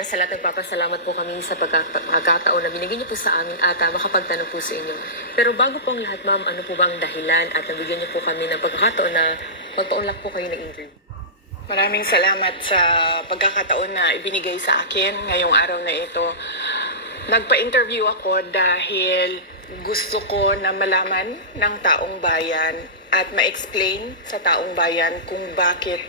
una sa lahat, nagpapasalamat po kami sa pagkakataon na binigyan niyo po sa amin at makapagtanong po sa inyo. Pero bago po ang lahat, ma'am, ano po ba ang dahilan at nabigyan niyo po kami ng pagkakataon na magpaunlak po kayo ng interview? Maraming salamat sa pagkakataon na ibinigay sa akin ngayong araw na ito. Nagpa-interview ako dahil gusto ko na malaman ng taong bayan at ma-explain sa taong bayan kung bakit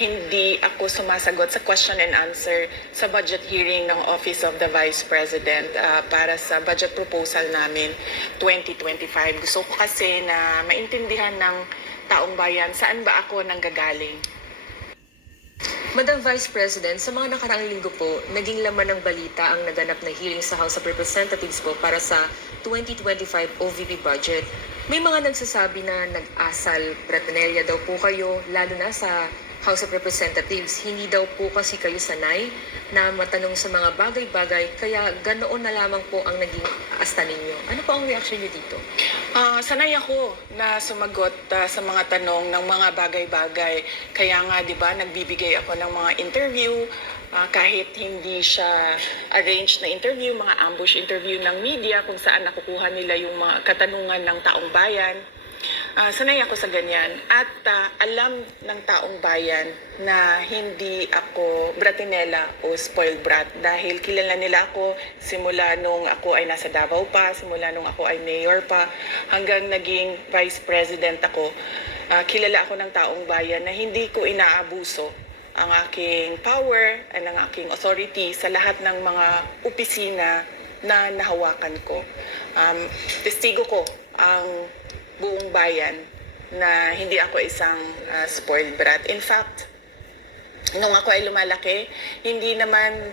hindi ako sumasagot sa question and answer sa budget hearing ng Office of the Vice President para sa budget proposal namin 2025. Gusto ko kasi na maintindihan ng taong bayan saan ba ako nanggagaling. Madam Vice President, sa mga nakaraang linggo po, naging laman ng balita ang naganap na hearing sa House of Representatives po para sa 2025 OVP budget. May mga nagsasabi na nag-asal pratanelya daw po kayo, lalo na sa House of Representatives. Hindi daw po kasi kayo sanay na matanong sa mga bagay-bagay, kaya ganoon na lamang po ang naging asta ninyo. Ano po ang reaction niyo dito? Sanay ako na sumagot sa mga tanong ng mga bagay-bagay. Kaya nga, di ba, nagbibigay ako ng mga interview, kahit hindi siya arranged na interview, mga ambush interview ng media kung saan nakukuha nila yung mga katanungan ng taong bayan. Sanay ako sa ganyan at alam ng taong bayan na hindi ako bratinela o spoiled brat dahil kilala nila ako simula nung ako ay nasa Davao pa, simula nung ako ay mayor pa, hanggang naging vice president ako. Kilala ako ng taong bayan na hindi ko inaabuso ang aking power at ang aking authority sa lahat ng mga opisina na nahawakan ko. Testigo ko ang buong bayan na hindi ako isang spoiled brat. In fact, nung ako ay lumalaki, hindi naman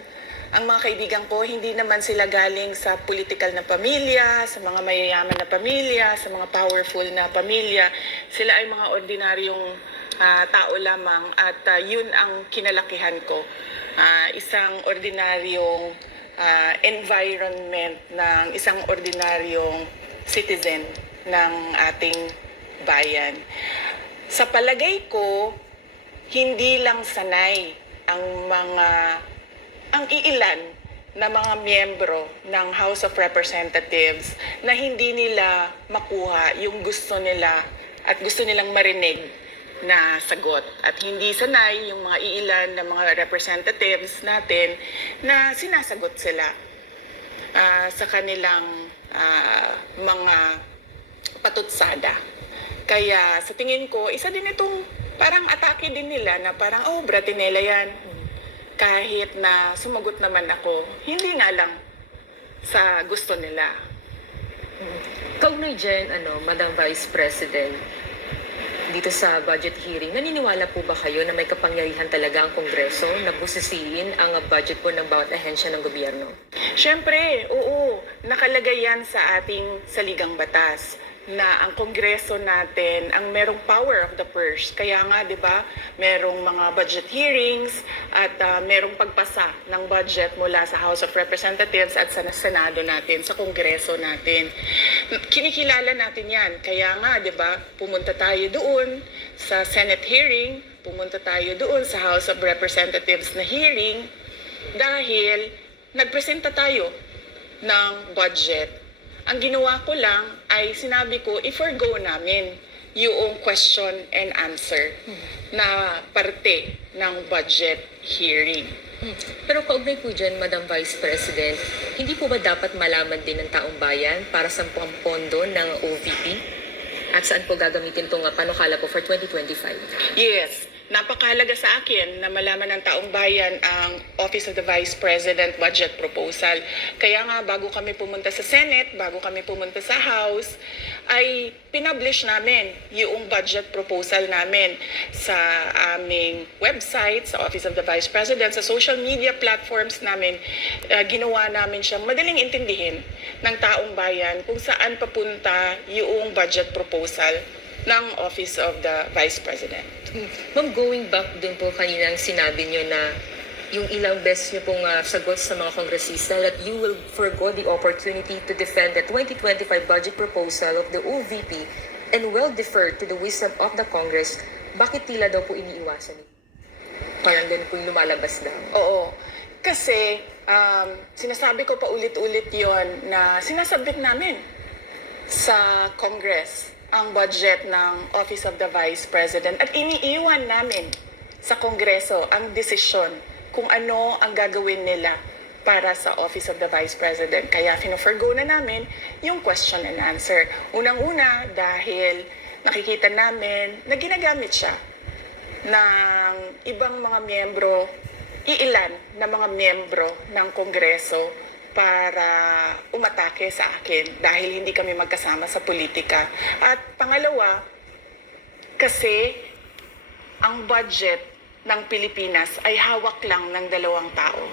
ang mga kaibigan ko, hindi naman sila galing sa political na pamilya, sa mga mayayaman na pamilya, sa mga powerful na pamilya. Sila ay mga ordinaryong tao lamang at yun ang kinalakihan ko. Isang ordinaryong environment ng isang ordinaryong citizen ng ating bayan. Sa palagay ko, hindi lang sanay ang iilan na mga miyembro ng House of Representatives na hindi nila makuha yung gusto nila at gusto nilang marinig na sagot. At hindi sanay yung mga iilan na mga representatives natin na sinasagot sila sa kanilang mga patutsada. Kaya sa tingin ko, isa din itong parang atake din nila na parang, oh, bratinela yan. Kahit na sumagot naman ako, hindi nga lang sa gusto nila. Kaugnay dyan, Madam Vice President, dito sa budget hearing, naniniwala po ba kayo na may kapangyarihan talaga ang Kongreso na busisiin ang budget po ng bawat ahensya ng gobyerno? Siyempre, oo, nakalagay yan sa ating saligang batas na ang Kongreso natin ang merong power of the purse. Kaya nga, di ba, merong mga budget hearings at merong pagpasa ng budget mula sa House of Representatives at sa Senado natin, sa Kongreso natin. Kinikilala natin yan. Kaya nga, di ba, pumunta tayo doon sa Senate hearing, pumunta tayo doon sa House of Representatives na hearing dahil nagpresenta tayo ng budget. Ang ginawa ko lang ay sinabi ko, i-forgo namin yung question and answer na parte ng budget hearing. Pero kaugnay po dyan, Madam Vice President, hindi po ba dapat malaman din ng taong bayan para sa pondo ng OVP? At saan po gagamitin itong panukala po for 2025? Yes. Napakahalaga sa akin na malaman ng taong bayan ang Office of the Vice President budget proposal. Kaya nga bago kami pumunta sa Senate, bago kami pumunta sa House, ay pinublish namin yung budget proposal namin sa aming website, sa Office of the Vice President, sa social media platforms namin. Ginawa namin siyang madaling intindihin ng taong bayan kung saan papunta yung budget proposal ng Office of the Vice President. Ma'am, going back din po kaninang sinabi nyo na yung ilang beses nyo pong sagot sa mga kongresista that you will forgo the opportunity to defend the 2025 budget proposal of the OVP and will defer to the wisdom of the Congress, bakit tila daw po iniiwasan? Parang ganun po yung lumalabas daw. Oo. Kasi sinasabi ko pa ulit-ulit yon na sinasabit namin sa Congress ang budget ng Office of the Vice President at iniiwan namin sa Kongreso ang desisyon kung ano ang gagawin nila para sa Office of the Vice President. Kaya fino-forgo na namin yung question and answer. Unang-una dahil nakikita namin na ginagamit siya ng ibang mga miyembro, iilan na mga miyembro ng Kongreso para umatake sa akin dahil hindi kami magkasama sa politika. At pangalawa, kasi ang budget ng Pilipinas ay hawak lang ng 2 tao.